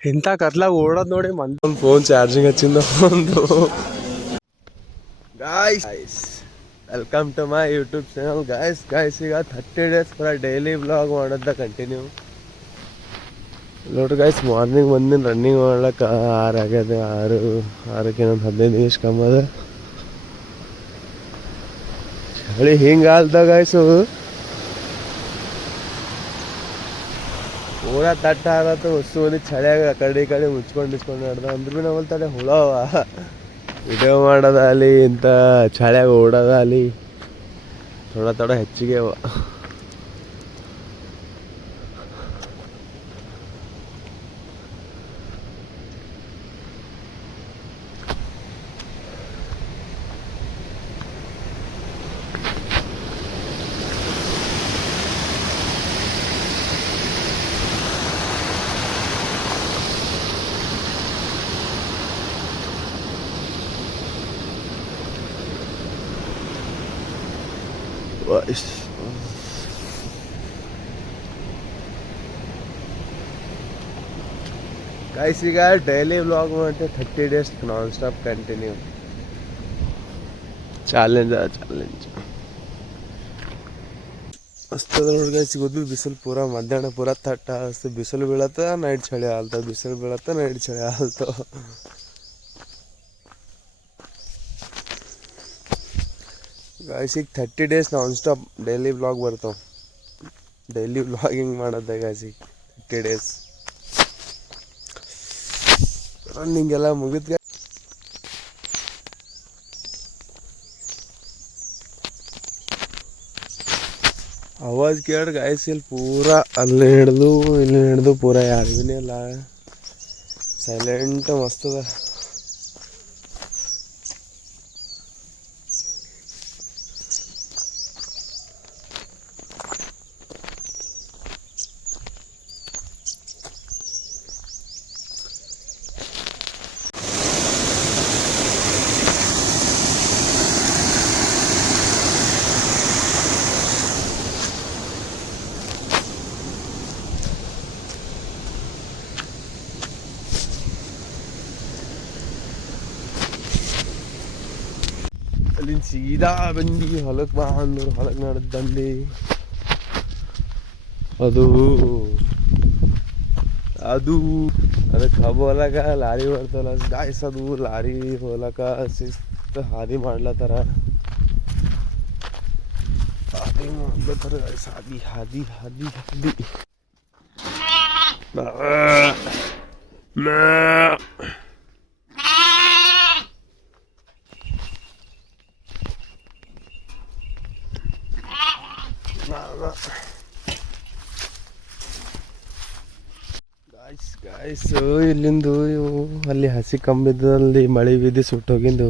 ಇಂಥ ಕತ್ಲಾಗ ಓಡೋದು ನೋಡಿ ಒಂದು ಫೋನ್ ಚಾರ್ಜಿಂಗ್ ಹಚ್ಚಿಂದ ಒಂದು guys welcome to my YouTube channel guys ಈಗ 30 days ಪೂರ ಡೈಲಿ ವ್ಲಾಗ್ ಮಾಡೋದ ಕಂಟಿನ್ಯೂ ನೋಡ್ರಿ ಗಾಯ್ಸ್. ಮಾರ್ನಿಂಗ್ ಬಂದಿನ ರನ್ನಿಂಗ್ ಮಾಡ್ಲಕ್ಕೆ 6 ಆಗ್ಯದ. 6ಕ್ಕೆ ಇನ್ನೊಂದು 15 ನಿಮಿಷ ಕಮ್ಮಿ ಅದ. ಚಳಿ ಹಿಂಗೆ ಆಲ್ದ ಗಾಯ್ಸು ಪೂರಾ ತಟ್ಟ ಆಗತ್ತು. ಹೊಸು ಮಂದಿ ಚಳಿಯಾಗ ಆ ಕಡೆ ಮುಚ್ಕೊಂಡು ನಡ್ದ ಅಂದ್ರೆ ಭೀ ನಾವು ತಡೆ ಹುಳವ ವಿಡಿಯೋ ಮಾಡೋದಾಗಲಿ ಇಂಥ ಚಳಿಯಾಗ ಓಡೋದಾಗಲಿ ಥೋಡ ಹೆಚ್ಚಿಗೆ ಅವ. ಗೈಸ್ ಈಗ ಡೈಲಿ ವ್ಲಾಗ್ ಮಾಡಿದೆ 30 days non stop continue challenge ಮಸ್ತ್ ನೋಡಿ ಗೈಸ್. ಸಿಗೋದು ಬಿಸಿಲು ಪೂರ ಮಧ್ಯಾಹ್ನ ಪೂರ ತಟ್ಟ ಅಷ್ಟು ಬಿಸಿಲು ಬೀಳತ್ತ, ನೈಟ್ ಚಳಿ ಆಲ್ತ, ಬಿಸಿಲು ಬೀಳತ್ತ, ನೈಟ್ ಚಳಿ ಆಲ್ತ. ಗೈಸ್ ಈಗ 30 days non stop daily vlog ಬರ್ತಾವ. ಡೈಲಿ ವ್ಲಾಗಿಂಗ್ ಮಾಡೋದೆ ಗೈಸ್ ಈಗ 30 days. ರನ್ನಿಂಗ್ ಎಲ್ಲ ಮುಗಿದ್ಗ ಆವಾಜ್ ಕೇಳಿ ಗಾಯ್ಸ್ ಇಲ್ಲಿ ಪೂರ ಅಲ್ಲಿ ಹಿಡ್ದು ಪೂರ ಯಾರಿಗೂ ಇಲ್ಲ, ಸೈಲೆಂಟ್ ಮಸ್ತ್ ಅದ. ಅಲ್ಲಿಂದ ಸೀದಾ ಬಂದು ಹೊಲಕ್ಕೆ ಬಾ ಅಂದ್ರು, ಹೊಲಕ್ಕೆ ನಡೆದು ಬಂದು ಅದಕ್ಕೆ ಹಬ್ಬ ಹೊಲಕ ಲಾರಿ ಬರ್ತಲ್ಲ ಗಾಯ್ಸ್. ಅದು ಲಾರಿ ಹೊಲಕ ಶಿಸ್ತು ಹಾದಿ ಮಾಡ್ಲತ್ತಾರ ಗಾಯ್ಸ್. ಹಾದಿ ಗಾಯ್ಸ್ ಇಲ್ಲಿಂದು ಅಲ್ಲಿ ಹಸಿ ಕಂಬಿದ್ದಲ್ಲಿ ಮಳೆ ಬಿದ್ದು ಸುಟ್ಟೋಗಿಂದು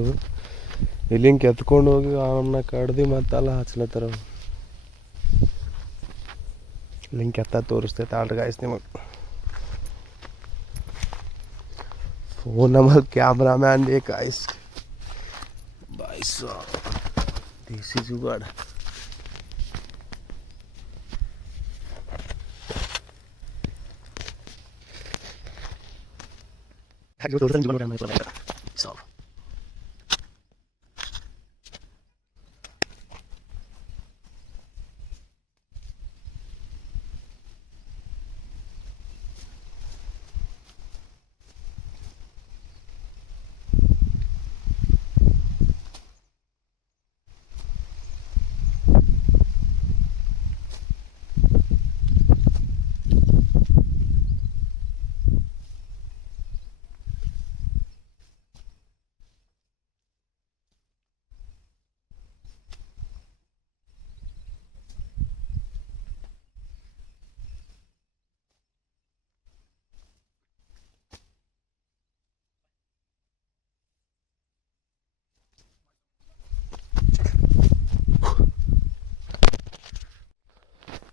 ಇಲ್ಲಿಂದ ಕೆತ್ಕೊಂಡು ಹೋಗಿ ಅವನ್ನ ಕಡ್ದು ಮತ್ತೆಲ್ಲ ಹಚ್ಲತ್ತಾರ. ಇಲ್ಲಿಂದ ಕೆತ್ತ ತೋರಿಸ್ತೈತೆ ಆಡ್ರಿ ಗಾಯ್ಸ್ ನಿಮಗೆ. ಫೋನ್ ನಮ್ಮಲ್ಲಿ ಕ್ಯಾಮ್ರಾಮ್ಯಾನ್ ಬೇಕು ಗಾಯ್ಸ್. ದೇಸಿ ಜುಗಾಡ್.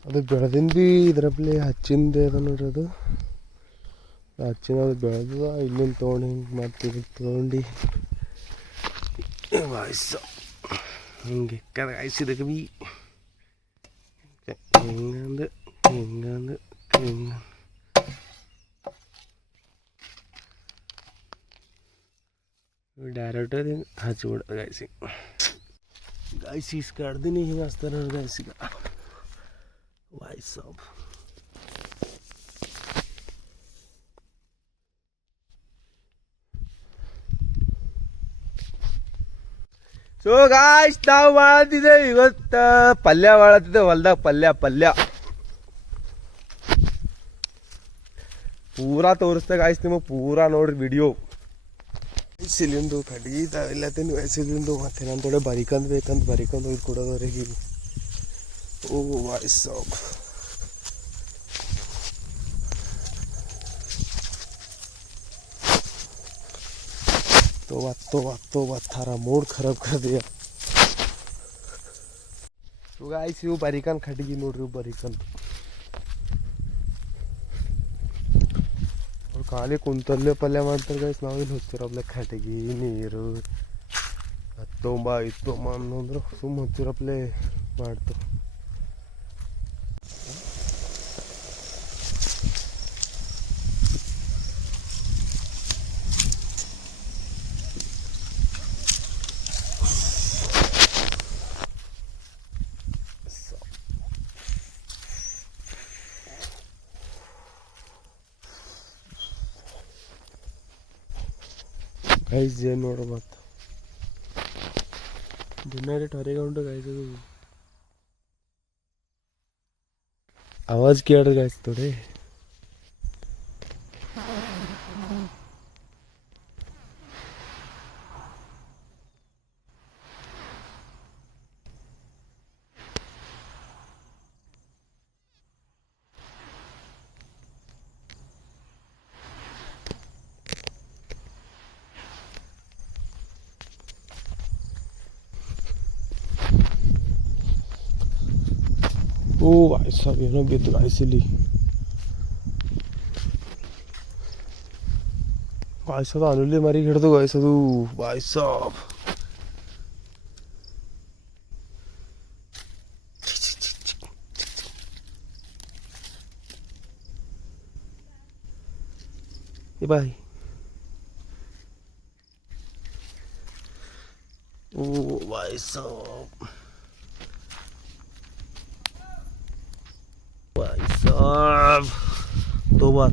ಅದು ಬೆಳೆದಿಂದ ಭೀ ಇದ್ರಪ್ಲೆ ಹಚ್ಚಿಂದ ಅದ ನೋಡ್ರಿ. ಅದು ಹಚ್ಚಿನ ಅದು ಬೆಳೆದ ಇಲ್ಲಿಂದ ತೊಗೊಂಡು ಹಿಂಗೆ ಮತ್ತೆ ಇದಕ್ಕೆ ತೊಗೊಂಡು ವಾಯ್ಸು ಹಿಂಗೆ ಗಾಯ್ಸ್. ಇದಕ್ಕೆ ಭೀ ಹಿಂಗಂದು ಡೈರೆಕ್ಟ್ ಹಚ್ಚಿಬಿಡ ಗಾಯ್ಸಿ ಗಾಯ್ಸಿ ಇಸ್ಕಾಡ್ದಿನಿ ಹಿಂಗೆ ಹಚ್ತಾರೆ ನೋಡಿ ಗಾಯ್ಸಿಗ ವಾಯ್ಸ್ ಆಫ್ ಸೊ ಗಾಯ್ಸ್ ನಾವು ಮಾಡತ್ತಿದ್ದೆ ಇವತ್ತು ಪಲ್ಯ ಮಾಡತ್ತಿದ್ದೆ ಹೊಲ್ದಾಗ ಪಲ್ಯ ಪೂರಾ ತೋರಿಸ್ದೆ ಗಾಯ್ಸ್ ನಿಮಗೆ ಪೂರಾ ನೋಡ್ರಿ ವಿಡಿಯೋ ಸಿಲಿಂದು ಕಡೀತಾವಿಲ್ಲತ್ತೇನು ವಯಸ್ಸಿಲಿಂದು ಮತ್ತೆ ನನ್ನ ತೊಡೆ ಬರಿಕಂದು ಹೋಗಿ ಕೊಡೋದವರೆಗೆ ಓ ವಾಯ್ಸ್ ಆಫ್ तोबा थारा मूड खराब कर दिया तो गाइस इವು ಬರಿಕನ್ ಖಡ್ಗಿ ನೋಡ್ರಿ ಇವು ಬರಿಕನ್ ಅವ್ರು ಖಾಲಿ ಕುಂತಲ್ಲೇ ಪಲ್ಯ ಮಾಡ್ತಾರೆ ಗೈಸ್ ನಾವಿಲ್ಲಿ ಹೊತ್ತಿರಪ್ಲೆ ಖಡ್ಗಿ ನೀರು ಹತ್ತೊಂಬ ಅನ್ನೋಂದ್ರೆ ಸುಮ್ಮ ಹೊತ್ತಿರಪ್ಲೆ ಮಾಡ್ತಾರೆ गाइस ये नोड़ मत डिनर ठरेगा उंटो गाइस आवाज क्या गाइस थोड़े ओ भाई साहब ಏನೋ ಬಿತ್ತು ಗಾಯ್ಸ್ ಇಲ್ಲಿ ಗಾಯ್ಸ್ ಅದು ಅನುಲಿ ಮರಿ ಹಿಡಿದು ಗಾಯ್ಸ್ ಅದು ಭಾಯ್ ಸಾಬ್ ए भाई ओ भाई साहब भाई साहब तोबा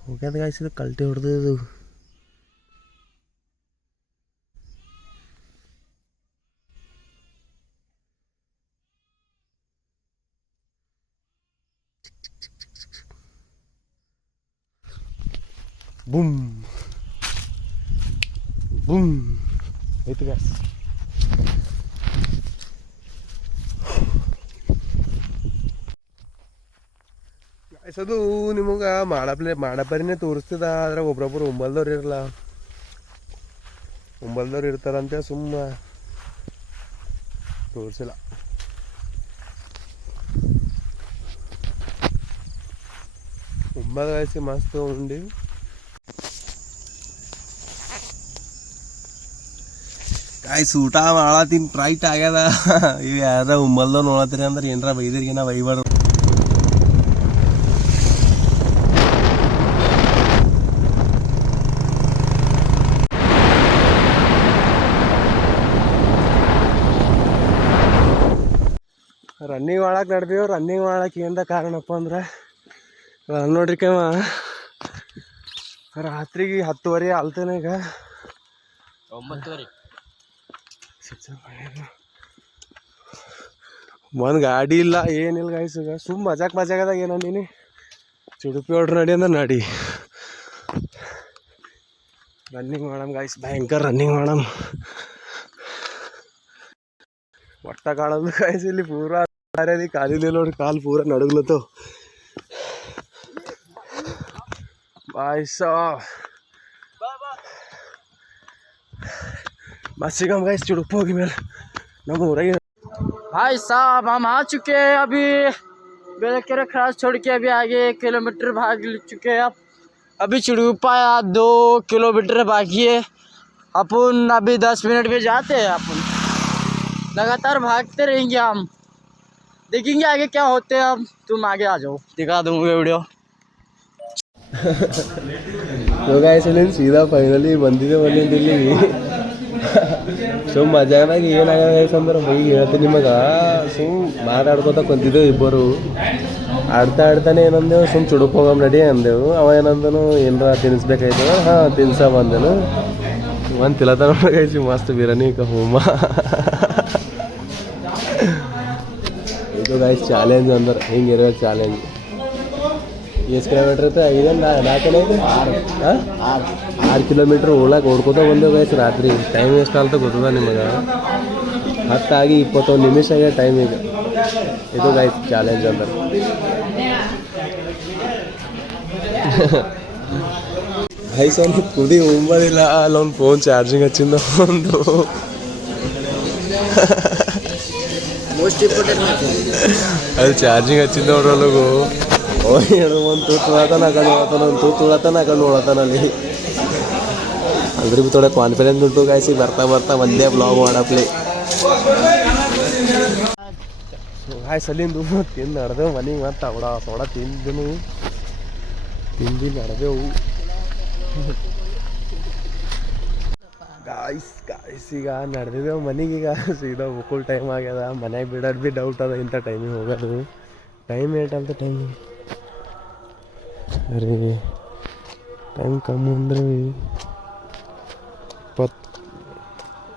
हो गया गाइस ಇದು ಕಲ್ಟಿ ಹೊಡೆದು ಬೂಮ್ ಬೂಮ್ ಆಯ್ತು ಗ್ಯಾಸ್ ಗಾಯ್ಸ್ ಅದು ನಿಮಗೆ ಮಾಡಪರಿನೇ ತೋರಿಸ್ತದ ಆದ್ರೆ ಒಬ್ರೊಬ್ರು ಉಂಬಲ್ದವ್ರು ಇರಲ್ಲ ಉಂಬಲ್ದವ್ರು ಇರ್ತಾರಂತೆ ಸುಮ್ಮ ತೋರಿಸಿಲ್ಲ ಉಂಬಲ್ ಗಾಯ್ಸಿ ಮಸ್ತ್ ಉಂಡಿ ಗಾಯ್ಸ್ ಊಟ ಮಾಡತ್ತೀನಿ ಪ್ರೈಟ್ ಆಗ್ಯದ ಇವು ಯಾರ ಉಂಬಲ್ದವ್ ನೋಡತ್ತೀರಿ ಅಂದ್ರೆ ಏನರ ಬೈದಿರಿಗೆ ನಾ ಬೈಬಾರ್ದು ರನ್ನಿಂಗ್ ಮಾಡಕ್ಕೆ ನಡ್ದೀವಿ ರನ್ನಿಂಗ್ ಮಾಡಕ್ಕೆ ಏನದ ಕಾರಣಪ್ಪ ಅಂದ್ರೆ ನೋಡ್ರಿ ಕವ ರಾತ್ರಿಗೆ 10:30 ಅಲ್ತೇನೆ ಈಗ 9:30 ಒಂದು ಗಾಡಿ ಇಲ್ಲ ಏನಿಲ್ಲ ಗಾಯ್ಸ್ ಈಗ ಸುಮ್ಮ ಮಜಾಕದಾಗ ಏನಂದೀನಿ ಚುಡುಪಿ ಹೊಡ್ರಿ ನಡಿ ಅಂದ್ರೆ ನಡಿ ರನ್ನಿಂಗ್ ಮಾಡಮ್ ಗಾಯ್ಸ್ ಭಯಂಕರ ರನ್ನಿಂಗ್ ಮಾಡಮ್ ಒಟ್ಟ ಕಾಣೋದು ಗಾಯ್ಸ್ ಇಲ್ಲಿ ಪೂರಾ ಕಾಲಿಲ್ಲ ನೋಡಿ ಕಾಲು ಪೂರ ನಡುಗ್ಲತ್ತು ಬಾಯ್ಸ बस गाइस चुड़प होगी मेरे नम हो रही है भाई साहब हम आ चुके हैं अभी बेलकेरा क्रॉस छोड़ के अभी आगे 1 किलोमीटर भाग चुके हैं अभी चुड़ूपा 2 किलोमीटर बाकी है अपन अभी 10 मिनट में जाते हैं अपन लगातार भागते रहेंगे हम देखेंगे आगे क्या होते हैं। अब तुम आगे आ जाओ, दिखा दूंगा वीडियो। तो गाइस ಇಲ್ಲಿ ಸೀದಾ ಫೈನಲಿ ಬಂದಿದೆ ಇಲ್ಲಿ ಸುಮ್ ಮಜಾನಾಗಿ ಏನಾಗ ಗೈಸ್ ಅಂದ್ರೆ ಬೈ ಹೇಳ್ತೀನಿ ನಿಮಗೆ ಸುಮ್ ಮಾತಾಡ್ಕೋತ ಕುಂತಿದ್ದೆವು ಇಬ್ಬರು ಆಡ್ತಾನೆ ಏನಂದೆವು ಸುಮ್ ಚುಡುಕ್ ಹೋಗಮ್ ನಡಿ ಅಂದೆವು ಅವ ಏನಂದನು ಏನರ ತಿನ್ನಿಸ್ಬೇಕಾಯ್ತು ಹಾಂ ತಿನ್ಸ ಬಂದೆನು ಒಂದು ತಿಲತನ ಗೈಸಿ ಮಸ್ತ್ ಬಿರಿಯಾನಿ ಹೋಮ ಇದು ಗೈಸ್ ಚಾಲೆಂಜ್ ಅಂದ್ರೆ ಹಿಂಗಿರೋ ಚಾಲೆಂಜ್ ಎಷ್ಟು ಕಿಲೋಮೀಟ್ರ್ ಇತ್ತು 5 6 ಕಿಲೋಮೀಟ್ರ್ ಓಡ್ಕೋತ ಬಂದೆವು ಗೈಸ್ ರಾತ್ರಿ ಟೈಮ್ ಎಷ್ಟು ಆಲ್ತ ಗೊತ್ತದ ನಿಮಗೆ 10 ಆಗಿ 21 ನಿಮಿಷ ಆಗ್ಯ ಟೈಮ್ ಈಗ ಇದು ಗೈಸ್ ಚಾಲೆಂಜ್ ಅಂದ್ರೆ ಗೈಸ್ ಒಂದು ಕುದಿ ಉಂಬೋದಿಲ್ಲ ಅಲ್ಲೊಂದು ಫೋನ್ ಚಾರ್ಜಿಂಗ್ ಹಚ್ಚಿಂದ ಒಂದು ಅದು ಚಾರ್ಜಿಂಗ್ ಹಚ್ಚಿಂದ ನೋಡ್ರಲ್ಲಗು ಒಂದು ತೂತು ಉಳತಾನ ಆ ಕಡೆ ನೋಡತಾನ ಒಂದು ತೂತು ಉಳತಾನ ಆ ಕಡೆ ನೋಡತಾನ ಅಲ್ಲಿ ಅದ್ರ ಭೀ ಥೋಡೆ ಕಾನ್ಫಿಡೆನ್ಸ್ ಉಂಟು ಗಾಯ್ಸಿ ಬರ್ತಾ ಒಂದೇ ಬ್ಲಾಗ್ ಮಾಡಪ್ಲಿ ಗಾಯ್ಸ್ ಅಲ್ಲಿಂದು ತಿಂದು ನಡೆದೆವು ಮನೆಗೆ ಮತ್ತೆ ಅವಡ ಸೋಡ ತಿಂದು ನಡೆದೆವು ಗಾಯ್ಸ್ ಈಗ ನಡೆದಿದ್ದೆವು ಮನೆಗೆ ಈಗ ಸೀದಾ ಬುಕ್ಕುಲ್ ಟೈಮ್ ಆಗ್ಯದ ಮನೆಗೆ ಬಿಡೋದು ಭೀ ಡೌಟ್ ಅದ ಇಂಥ ಟೈಮಿಗೆ ಹೋಗೋದು ಟೈಮ್ ಏಟಂತ ಟೈಮಿಗೆ ಅರೆ ಟೈಮ್ ಕಮ್ಮಿ ಅಂದ್ರೆ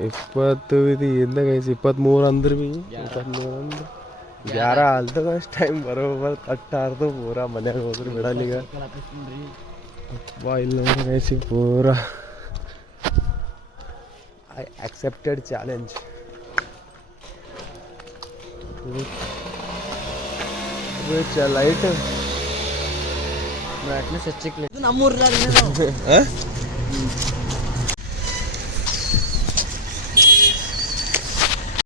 20 ಇದು ಇಂದ ಗೈಸ್ 23 ಅಂದ್ರೆ ಭೀ 23 ಅಂದ್ರೆ 11 ಆಲ್ತದ ಅಷ್ಟು ಟೈಮ್ ಬರೋಬರ್ ಕಟ್ಟಾರ್ದು ಪೂರಾ ಮನ್ಯಾಗ ಹೋದ್ರೆ ಬಿಡಲ್ಲೀಗ ಇಲ್ಲ ನೋಡಿ ಗೈಸಿ ಪೂರಾ I accepted challenge. Which light? Brightness ಹೆಚ್ಚಿಕ್ಲಿ ನಮ್ಮೂರ